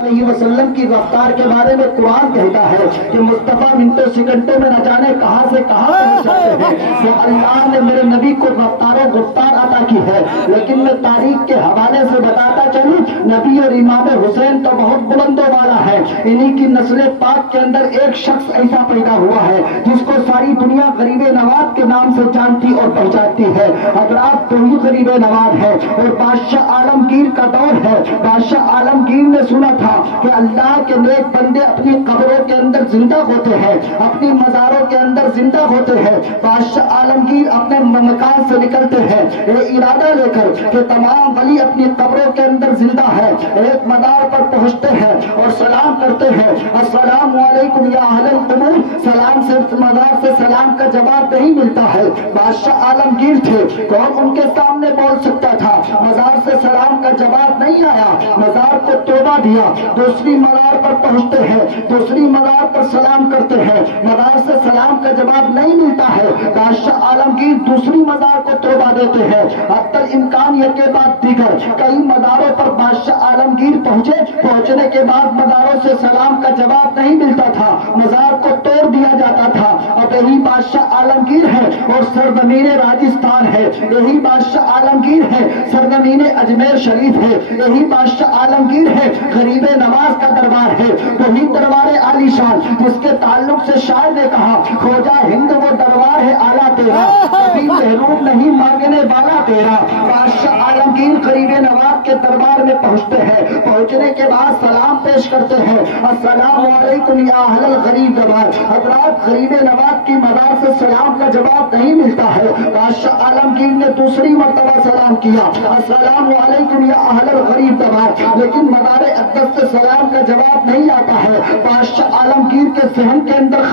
علیہ وسلم کی رفتار کے بارے میں قرآن کہتا ہے کہ مصطفیٰ منٹوں سیکنڈوں میں نہ جانے کہاں سے کہاں پہنچ جاتے ہیں. تو اللہ نے میرے نبی کو رفتار و گفتار عطا کی ہے. لیکن میں تاریخ کے حوالے سے بتاتا چلوں، نبی اور امام حسین تو بہت بلندوں والا ہے. انہی کی نسل پاک کے اندر ایک شخص ایسا پیدا ہوا ہے جس کو ساری دنیا غریب نواز کے نام سے جانتی اور پہچانتی ہے. حضرات تو ہی غریب نواز ہے اور بادشاہ عالمگیر کا دور ہے. بادشاہ عالمگیر نے سنا تھا کہ اللہ کے نیک بندے اپنی قبروں کے اندر زندہ ہوتے ہیں، اپنی مزاروں کے اندر زندہ ہوتے ہیں. بادشاہ عالمگیر اپنے مکان سے نکلتے ہیں یہ ارادہ لے کر کہ تمام ولی اپنی قبروں کے اندر زندہ ہے. ایک مزار پر پہنچتے ہیں اور سلام کرتے ہیں، السلام علیکم یا اہل القبور. سلام سے مزار سے سلام کا جواب نہیں ملتا ہے. بادشاہ عالمگیر تھے، کون ان کے سامنے بول سکتا تھا؟ مزار سے سلام کا جواب نہیں آیا، مزار کو توڑا دیا. دوسری مزار پر پہنچتے ہیں، دوسری مزار پر سلام کرتے ہیں، مزار سے سلام کا جواب نہیں ملتا ہے. بادشاہ عالمگیر دوسری مزار کو توڑا دیتے ہیں. ابتر امکان یہ کے بعد دیگر کئی مزاروں پر بادشاہ عالمگیر پہنچنے کے بعد مزاروں سے سلام کا جواب نہیں ملتا تھا، مزار کو توڑ دیا جاتا تھا. اب یہی بادشاہ عالمگیر ہے اور سرزمین راجستھان ہے. یہی بادشاہ عالمگیر ہے، سرزمین اجمیر شریف ہے. یہی بادشاہ عالمگیر ہے، غریب نواز کا دربار ہے. وہی دربار عالی شان جس کے تعلق سے شاعر نے کہا خوجا ہند وہ دربار ہے اعلیٰ تیرا، کبھی محروم نہیں مانگنے والا تیرا. بادشاہ عالمگیر غریب نواز کے دربار میں پہنچتے ہیں. پہنچنے کے بعد سلام پیش کرتے ہیں، السلام علیکم یا اہل الغریب دربار. حضرات غریب نواز کی مزار سے سلام کا جواب نہیں ملتا ہے. بادشاہ عالمگیر نے دوسری مرتبہ سلام کیا، السلام علیکم یا اہل الغریب دربار. لیکن مزار اقدس سے سلام کا جواب نہیں آتا ہے. بادشاہ عالمگیر کے ذہن کے اندر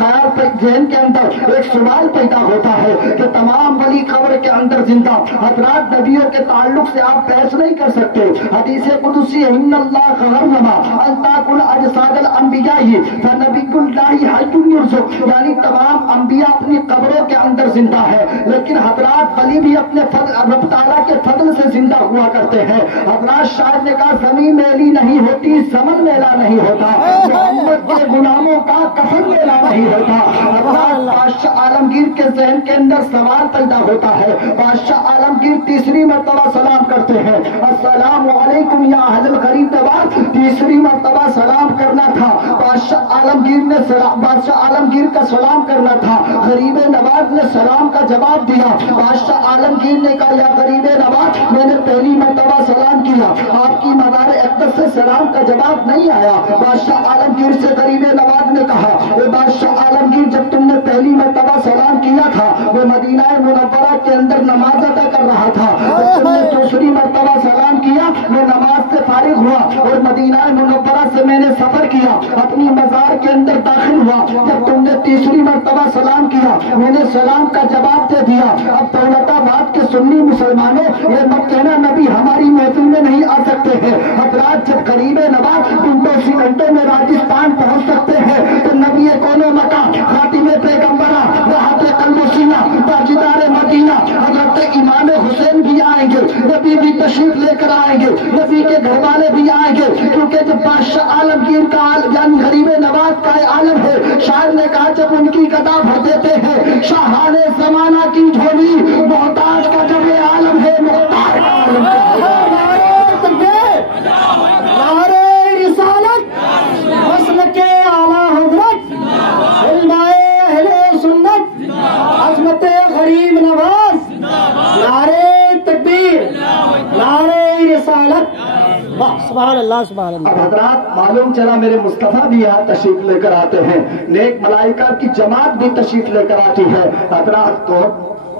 ذہن کے اندر ایک سوال پیدا ہوتا ہے کہ تمام ولی قبر کے اندر زندہ. حضرات نبیوں کے تعلق سے آپ بحث نہیں کر سکتے. حدیث قدسی ان اللہ غرنما التاکل اجساد الانبیاء فنبی اللہ حی یرزق، یعنی تمام انبیاء اپنی قبروں کے اندر زندہ ہے لیکن حضرات ولی بھی اپنے رب تعالیٰ کے فضل سے زندہ ہوا کرتے ہیں. حضرات شاعر نے کہا زمین میلی نہیں ہوتی، زمن میلا نہیں ہوتا، محمد کے غلاموں کا کفن میلا نہیں ہوتا. بادشاہ عالمگیر کے ذہن کے اندر سوال پیدا ہوتا ہے. بادشاہ عالمگیر تیسری مرتبہ سلام کرتے ہیں، السلام علیکم یا اہل الغریب دربار. تیسری مرتبہ سلام کرنا تھا بادشاہ عالمگیر کا سلام کرنا تھا. غریب نواز نے سلام کا جواب دیا. بادشاہ عالمگیر نے کہا یا غریب نواز میں نے پہلی مرتبہ سلام کیا، آپ کی مزار اقدس سے سلام کا جواب نہیں آیا. بادشاہ عالمگیر سے غریب نواز نے کہا اے بادشاہ عالمگیر جب تم نے پہلی مرتبہ سلام کیا تھا وہ مدینہ منورہ کے اندر نماز ادا کر رہا تھا. جب تم نے دوسری مرتبہ سلام کیا میں نماز سے فارغ ہوا اور مدینہ منورہ سے میں نے سفر کیا، اپنی مزار کے اندر داخل ہوا. جب تم نے تیسری مرتبہ سلام کیا میں نے سلام کا جواب دے دیا. اب دولت آباد کے سنی مسلمانوں یہ مت کہنا نبی ہماری محفل میں نہیں آ سکتے ہیں. حضرات جب غریب نواز منٹوں سیکنڈوں میں راجستھان پہنچ سکتے ہیں تو نبی کونو مکان خاتم پیغمبرہ راحت قلب و سینہ تاجدار مدینہ حضرت امام حسین بھی آئیں گے، نبی بھی تشریف لے کر آئیں گے، نبی کے گھر والے بھی آئیں گے. کیونکہ جب بادشاہ عالمگیر کا یعنی غریب نواز کا عالم ہے، شاعر نے کہا جب ان کی گدا بھر دیتے ہیں شاہان زمانہ کی جھولی، محتاج کا جب یہ عالم ہے محتاج کا عالم ہے. غریب نواز، نعرے تکبیر، نعرے رسالت. سبحان اللہ سبحان اللہ. اب حضرات معلوم چلا میرے مصطفیٰ بھی یہاں تشریف لے کر آتے ہیں، نیک ملائکہ کی جماعت بھی تشریف لے کر آتی ہے. حضرات کو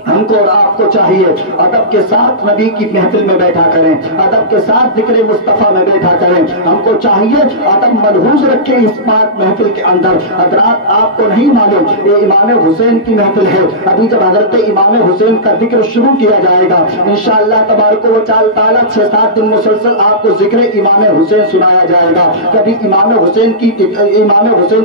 ہم کو اور آپ کو چاہیے ادب کے ساتھ نبی کی محفل میں بیٹھا کریں، ادب کے ساتھ ذکر مصطفیٰ میں بیٹھا کریں. ہم کو چاہیے ادب ملحوظ رکھیں اس بات محفل کے اندر. حضرات آپ کو نہیں معلوم یہ امام حسین کی محفل ہے. ابھی جب حضرت امام حسین کا ذکر شروع کیا جائے گا انشاءاللہ تبارک و تعالیٰ 6-7 دن مسلسل آپ کو ذکر امام حسین سنایا جائے گا. کبھی امام حسین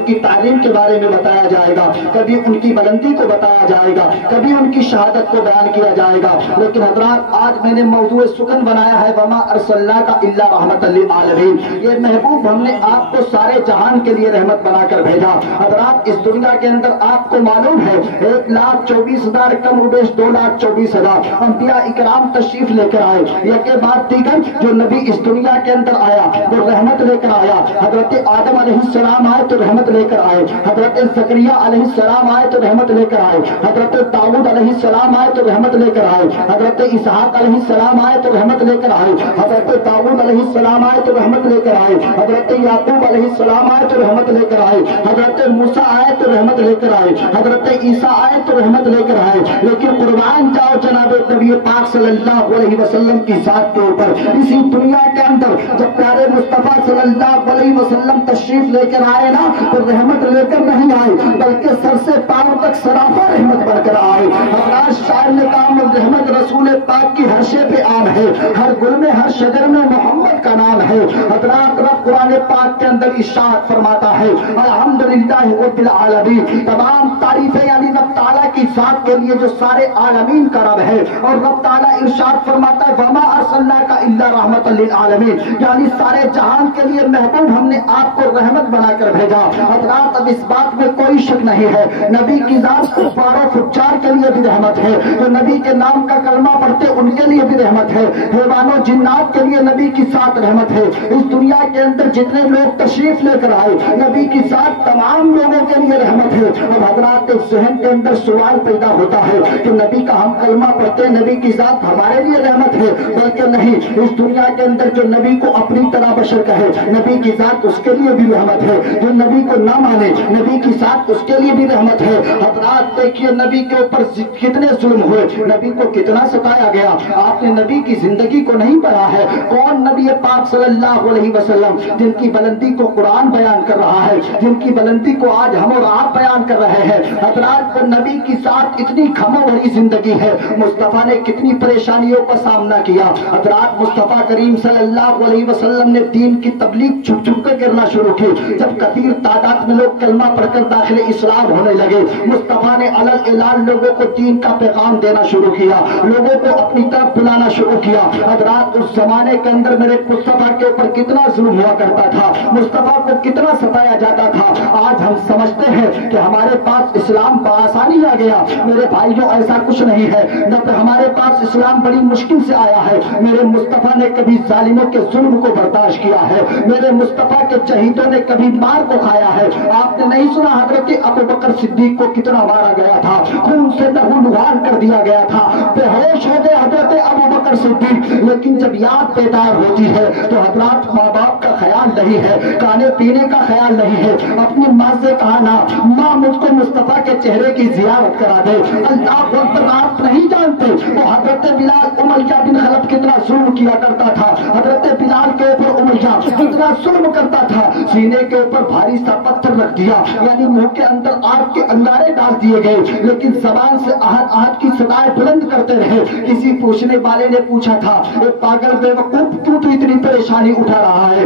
کی تعلیم کے بارے میں بتایا جائے گا، کبھی ان کی بلندی کو بتایا جائے گا، کبھی ان کی شہادت عبادت کو بیان کیا جائے گا، لیکن حضرات آج میں نے موضوع سکن بنایا ہے وما ارسلناک الا رحمۃ للعالمین۔ یہ محبوب ہم نے آپ کو سارے جہان کے لیے رحمت بنا کر بھیجا۔ حضرات اس دنیا کے اندر آپ کو معلوم ہے 1,24,000 کم و بیش 2,24,000 انبیاء اکرام تشریف لے کر آئے، یہ کے بعد دیگر جو نبی اس دنیا کے اندر آیا وہ رحمت لے کر آیا۔ حضرت آدم علیہ السلام آئے تو رحمت لے کر آئے، حضرت زکریا علیہ السلام آئے تو رحمت لے کر آئے، حضرت داؤد علیہ السلام آئے تو رحمت لے کر آئے، حضرت اسحاق علیہ السلام آئے تو رحمت لے کر آئے، حضرت داؤد علیہ السلام آئے تو رحمت لے کر آئے، حضرت یعقوب علیہ السلام آئے تو رحمت لے کر آئے، حضرت موسیٰ آئے تو رحمت لے کر آئے، حضرت عیسیٰ آئے تو رحمت لے کر آئے۔ لیکن قربان جاؤ جناب نبی پاک صلی اللہ علیہ وسلم کی ذات کے اوپر، اسی دنیا کے اندر جب پیارے مصطفیٰ صلی اللہ علیہ وسلم تشریف لے کر آئے نا تو رحمت لے کر نہیں آئے بلکہ سر سے پاؤں تک سراپا رحمت بن کر آئے۔ حضرات شاعر نے کہا رحمت رسول پاک کی ہر شے پہ عام ہے، ہر گل میں ہر شجر میں محمد کا نام ہے۔ حضرات رب قرآن پاک کے اندر ارشاد فرماتا ہے الحمدللہ رب العالمین، تمام تعریفیں یعنی رب تعالیٰ کی ذات کے لیے جو سارے عالمین کا رب ہے، اور رب تعالیٰ ارشاد فرماتا ہے وما ارسلناک الا رحمۃ للعالمین، یعنی سارے جہان کے لیے محبوب ہم نے آپ کو رحمت بنا کر بھیجا۔ حضرات اب اس بات میں کوئی شک نہیں ہے نبی کی ذات کفار و فجار کے لیے بھی رحمت ہے، جو نبی کے نام کا کلمہ پڑھتے ان کے لیے بھی رحمت ہے، حیوان و جنات کے لیے نبی کی ذات رحمت ہے۔ اس دنیا کے اندر جتنے لوگ تشریف لے کر آئے نبی کی ذات تمام لوگوں کے لیے رحمت ہے۔ اب حضرات ایک ذہن کے اندر سوال پیدا ہوتا ہے کہ نبی کا ہم کلمہ پڑھتے نبی کی ذات ہمارے لیے رحمت ہے، بلکہ نہیں، اس دنیا کے اندر جو نبی کو اپنی طرح بشر کہے نبی کی ذات اس کے لیے بھی رحمت ہے، جو نبی کو نہ مانے نبی کی ذات اس کے لیے بھی رحمت ہے۔ حضرات دیکھیے نبی کے اوپر کتنے ظلم ہوئے، نبی کو کتنا ستایا گیا، آپ نے نبی کی زندگی کو نہیں پڑھا ہے۔ کون نبی پاک صلی اللہ علیہ وسلم جن کی بلندی کو قرآن بیان کر رہا ہے، جن کی بلندی کو آج ہم اور آپ بیان کر رہے ہیں۔ حضرات کو نبی کی ذات اتنی کھمو بھری زندگی ہے، مصطفیٰ نے کتنی پریشانیوں کا سامنا کیا۔ حضرات مصطفیٰ کریم صلی اللہ علیہ وسلم نے دین کی تبلیغ چھپ چھپ کر کرنا شروع کی، جب کثیر تعداد میں لوگ کلمہ پڑھ کر داخل اسلام ہونے لگے مصطفیٰ نے علل اعلان لوگوں کو دین کا پیغام دینا شروع کیا، لوگوں کو اپنی طرف بلانا شروع کیا۔ حضرات اس زمانے کے اندر میرے مصطفیٰ کے اوپر کتنا ظلم ہوا کرتا تھا، مصطفیٰ کو کتنا ستایا جاتا تھا۔ آج ہم سمجھتے ہیں کہ ہمارے پاس اسلام بآسانی آ گیا، میرے بھائیوں ایسا کچھ نہیں ہے، نہ تو ہمارے پاس اسلام بڑی مشکل سے آیا ہے۔ میرے مصطفیٰ نے کبھی ظالموں کے ظلم کو برداشت کیا ہے، میرے مصطفیٰ کے شہیدوں نے کبھی مار کو کھایا ہے۔ آپ نے نہیں سنا حضرت ابو بکر صدیق کو کتنا مارا گیا تھا، خون سے لہو لہان کر دیا گیا تھا، بے ہوش ہو گئے حضرت ابو بکر صدیق۔ لیکن جب یاد بیدار ہوتی ہے تو حضرات ماں باپ کا خیال نہیں ہے، کھانے پینے کا خیال نہیں ہے۔ اپنی ماں سے کہا نا ماں مجھ کو مصطفیٰ کے چہرے کی زیارت کرا دے۔ اللہ اکبر، آپ نہیں جانتے وہ حضرت بلال امیہ بن خلف کتنا ظلم کیا کرتا تھا، حضرت بلال کے اوپر امیہ کتنا ظلم کرتا تھا، سینے کے اوپر بھاری سا پتھر رکھ دیا، یعنی منہ کے اندر آگ کے انگارے ڈال دیے گئے، لیکن زبان سے احد احد کی صدائیں بلند کرتے رہے۔ کسی پوچھنے والے نے پوچھا تھا اے پاگل بے وقوف کیوں تو اتنی پریشانی اٹھا رہا ہے،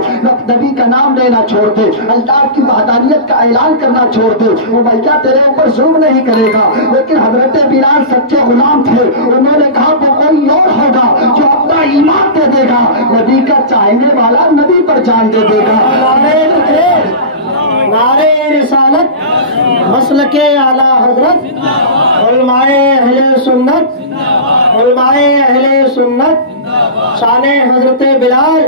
نبی کا نام لینا چھوڑ دے، اللہ کی وحدانیت کا اعلان کرنا چھوڑ دے، وہ بھیا تیرے اوپر ظلم نہیں کرے گا۔ لیکن حضرت بلال سچے غلام تھے، انہوں نے کہا وہ کوئی اور ہوگا جو اپنا ایمان دے دے گا، نبی کا چاہنے والا نبی پر جان دے دے گا۔ نعرے رسالت، مسلک اعلیٰ حضرت، علماء اہل سنت، علماء اہل سنت، شان حضرت بلال،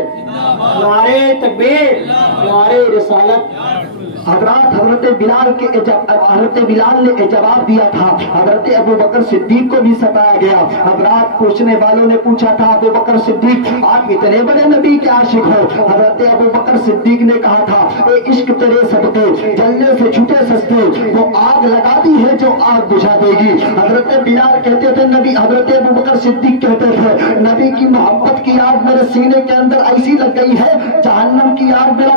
نعرے تکبیر، نعرے رسالت۔ حضرات حضرت بلال نے جواب دیا تھا، حضرت ابو بکر صدیق کو بھی ستایا گیا۔ حضرات پوچھنے والوں نے پوچھا تھا ابو بکر صدیق آپ اتنے بڑے نبی کے عاشق ہو، حضرت ابو بکر صدیق نے کہا تھا اے عشق تیرے صدقے جلنے سے چھوٹے سستے، وہ آگ لگاتی ہے جو آگ بجھا دے گی۔ حضرت بلال کہتے تھے نبی، حضرت ابو بکر صدیق کہتے تھے نبی کی محبت کی آگ میرے سینے کے اندر ایسی لگ گئی ہے جہنم کی آگ میرا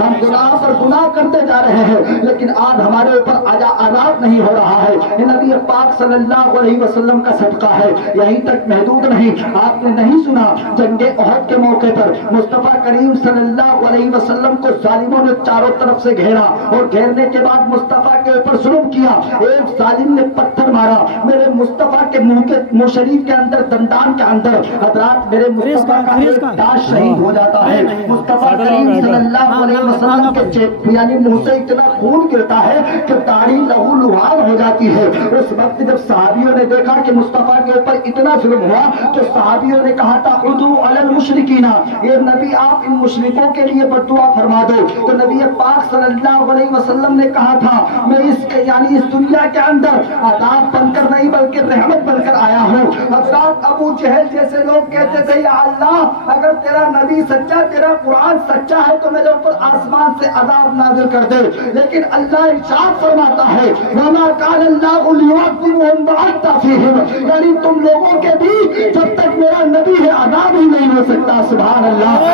ہم گناہ پر گناہ کرتے جا رہے ہیں لیکن آج ہمارے اوپر عذاب نہیں ہو رہا ہے. یہ نبی پاک صلی اللہ علیہ وسلم کا صدقہ ہے. یہیں تک محدود نہیں. آپ نے نہیں سنا جنگ احد کے موقع پر مصطفیٰ کریم صلی اللہ علیہ وسلم کو ظالموں نے چاروں طرف سے گھیرا اور گھیرنے کے بعد مصطفیٰ کے اوپر ظلم کیا. ایک ظالم نے پتھر مارا میرے مصطفیٰ کے منہ شریف کے اندر, دندان کے اندر. حضرات میرے مصطفیٰ کا ایک دانت شہید ہو جاتا ہے. مصطفیٰ کریم صلی اللہ علیہ وسلم کے یعنی منہ سے اتنا خون گرتا ہے کہ داڑھی لہو لہان ہو جاتی ہے. اس وقت جب صحابیوں نے دیکھا کہ مصطفیٰ کے اوپر اتنا ظلم ہوا تو صحابیوں نے کہا تھا ادعو علی المشرکین, یہ نبی آپ ان مشرکوں کے لیے بددعا فرما دو. تو نبی پاک صلی اللہ علیہ وسلم نے کہا تھا میں یعنی اس دنیا کے اندر عذاب بن کر نہیں بلکہ رحمت بن کر آیا ہوں. حضرات ابو جہل جیسے لوگ کہتے تھے یا اللہ اگر تیرا نبی سچا, تیرا قرآن سچا ہے تو میرے اوپر آسمان سے عذاب نازل کر دے. لیکن اللہ ارشاد فرماتا ہے وما کان اللہ لیعذبہم وانت فیہم, یعنی تم لوگوں کے بھی جب تک میرا نبی ہے عذاب ہی نہیں ہو سکتا. سبحان اللہ.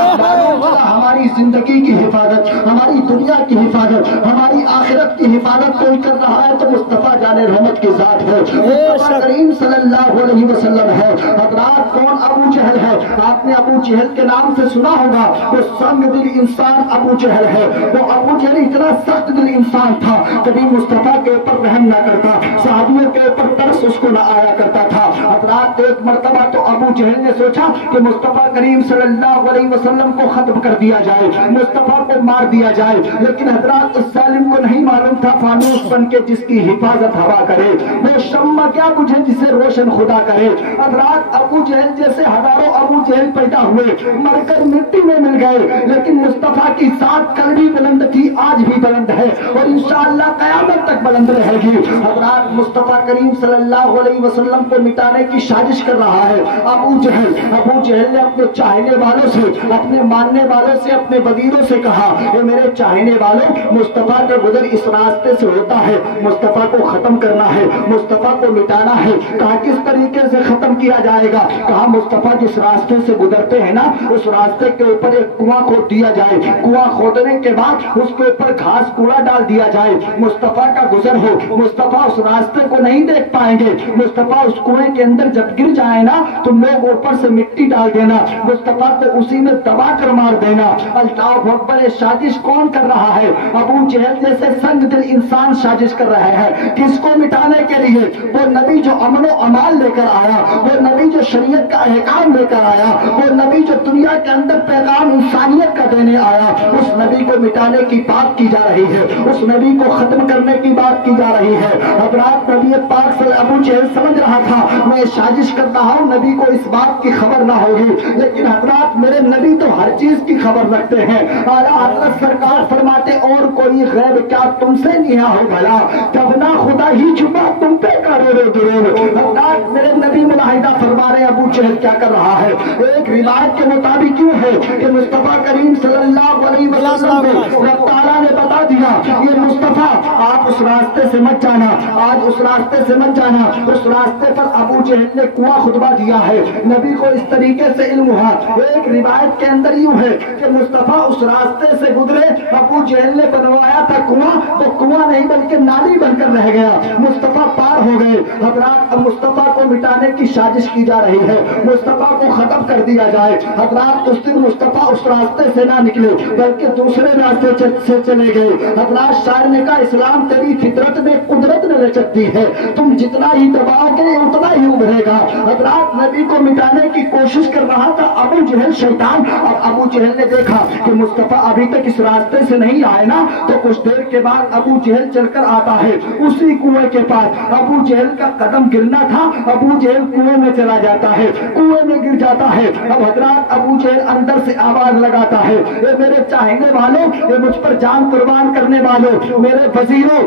ہماری زندگی کی حفاظت, ہماری دنیا کی حفاظت, ہماری آخرت کی حفاظت کوئی کر رہا ہے تو مصطفیٰ جان رحمت کی ذات ہے, مصطفیٰ کریم صلی اللہ علیہ وسلم ہے. حضرات کون ابو جہل ہے؟ آپ نے ابو جہل کے نام سے سنا ہوگا. وہ سنگ دل انسان ابو جہل ہے. وہ ابو جہل اتنا سخت دل انسان تھا, کبھی مصطفیٰ کے اوپر رحم نہ کرتا, صحابیوں کے اوپر ترس اس کو نہ آیا کرتا تھا. حضرات ایک مرتبہ تو ابو جہل نے سوچا کہ مصطفیٰ کریم صلی اللہ علیہ وسلم کو ختم کر دیا جائے, مصطفیٰ کو مار دیا جائے. لیکن حضرات اس ظالم کو نہیں معلوم تھا فانوس بن کے جس کی حفاظت ہوا کرے وہ شمع کیا بجھے جسے روشن خدا کرے. حضرات ابو جہل جیسے ہزاروں ابو جہل پیدا ہوئے, مر کر مٹی میں مل گئے, لیکن مصطفیٰ کی ذات کل بھی بلند تھی, آج بھی بلند ہے اور انشاءاللہ قیامت تک بلند رہے گی. حضرات مصطفیٰ کریم صلی اللہ علیہ وسلم کو مٹانے کی سازش کر رہا ہے ابو جہل. ابو جہل نے اپنے چاہنے والوں سے, اپنے ماننے والوں سے, اپنے وزیروں سے کہا اے میرے چاہنے والوں, مصطفیٰ کا گزر اس راستے سے ہوتا ہے, مصطفیٰ کو ختم کرنا ہے, مصطفیٰ کو مٹانا ہے. کہا کس طریقے سے ختم کیا جائے گا؟ کہا مصطفیٰ جس راستے سے گزرتے ہیں نا اس راستے کے اوپر ایک کنواں کھود دیا جائے, کنواں کھودنے کے بعد اس کے اوپر گھاس کوڑا ڈال دیا جائے, مصطفیٰ کا گزر ہو, مصطفیٰ اس راستے کو نہیں دیکھ پائیں گے. مصطفیٰ اس کنویں کے اندر جب گر جائے نا تم لوگ اوپر سے مٹی ڈال دینا, مصطفیٰ کو اسی میں دبا کر مار دینا. اللہ اکبر. سازش کون کر رہا ہے؟ ابو جہل جیسے سنگ دل انسان سازش کر رہے ہیں. کس کو مٹانے کے لیے؟ وہ نبی جو امن و امان لے کر آیا, وہ نبی جو شریعت کا احکام لے کر آیا, وہ نبی جو دنیا کے اندر پیغام انسانیت کا دینے آیا, اس نبی کو مٹانے کی بات کی جا رہی ہے, اس نبی کو ختم کرنے کی بات کی جا رہی ہے. حضرات نبی پاک سے ابو جہل سمجھ رہا تھا میں سازش کر رہا ہوں, نبی کو اس بات کی خبر نہ ہوگی. لیکن حضرات میرے نبی تو ہر چیز کی خبر رکھتے ہیں. اعلیٰ حضرت سرکار فرماتے اور کوئی غیب کیا تم سے نیا ہو بھلا, جب نہ خدا ہی چھپا تم پہ کروڑوں درود. حضرات میرے نبی ملاحظہ فرما رہے ابو جہل کیا کر رہا ہے. ایک روایت کے مطابق کیوں ہے کہ مصطفیٰ کریم صلی اللہ علیہ وسلم کو رب تعالیٰ نے بتا دیا یہ مصطفیٰ آپ اس راستے سے مت جانا, آج اس راستے سے مت جانا. اس راستے پر ابو جہل نے کنواں خطبہ دیا ہے. نبی کو اس طریقے سے علم ہوا. ایک روایت کے اندر یوں ہے کہ مصطفیٰ اس راستے سے گزرے, ابو جہل نے بنوایا تھا کنواں, تو کنواں نہیں بلکہ نالی بن کر رہ گیا. مصطفیٰ پار ہو گئے. حضرات اب مصطفیٰ کو مٹانے کی سازش کی جا رہی ہے, مصطفیٰ کو ختم کر دیا جائے. حضرات اس دن مصطفیٰ اس راستے سے نہ نکلے بلکہ دوسرے راستے سے چلے گئے. حضرات شاعر نے کہا اسلام تیری فطرت میں قدرت نے لچکتی ہے, تم جتنا ہی دباؤ گے اتنا ہی ابھرے گا. حضرات نبی کو مٹانے کی کوشش کر رہا تھا ابو جہل شیطان. اور ابو جہل نے دیکھا کہ مصطفیٰ ابھی تک اس راستے سے نہیں آئے نا, تو کچھ دیر کے بعد ابو جہل چل کر آتا ہے اسی کنویں کے پاس. ابو جہل کا قدم گرنا تھا, ابو جہل کنویں میں چلا جاتا ہے, کنویں میں گر جاتا ہے. اب حضرات ابو جہل اندر سے آواز لگاتا ہے اے میرے چاہنے والوں, اے مجھ پر جان قربان کرنے والوں, میرے وزیروں,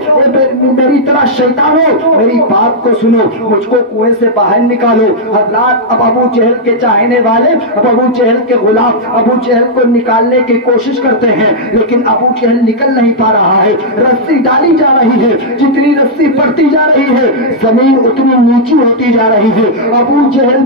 میری طرح شیطانوں, میری بات کو سنو, مجھ کو کنویں سے باہر نکالو. حضرات اب ابو جہل کے چاہنے والے, اب ابو جہل کے غلام ابو جہل کو نکالنے کی کوشش کرتے ہیں, لیکن ابو جہل نکل نہیں پا رہا ہے. رسی ڈالی جا رہی ہے, جتنی رسی پڑتی جا رہی ہے زمین اتنی نیچی ہوتی جا رہی ہے. ابو جہل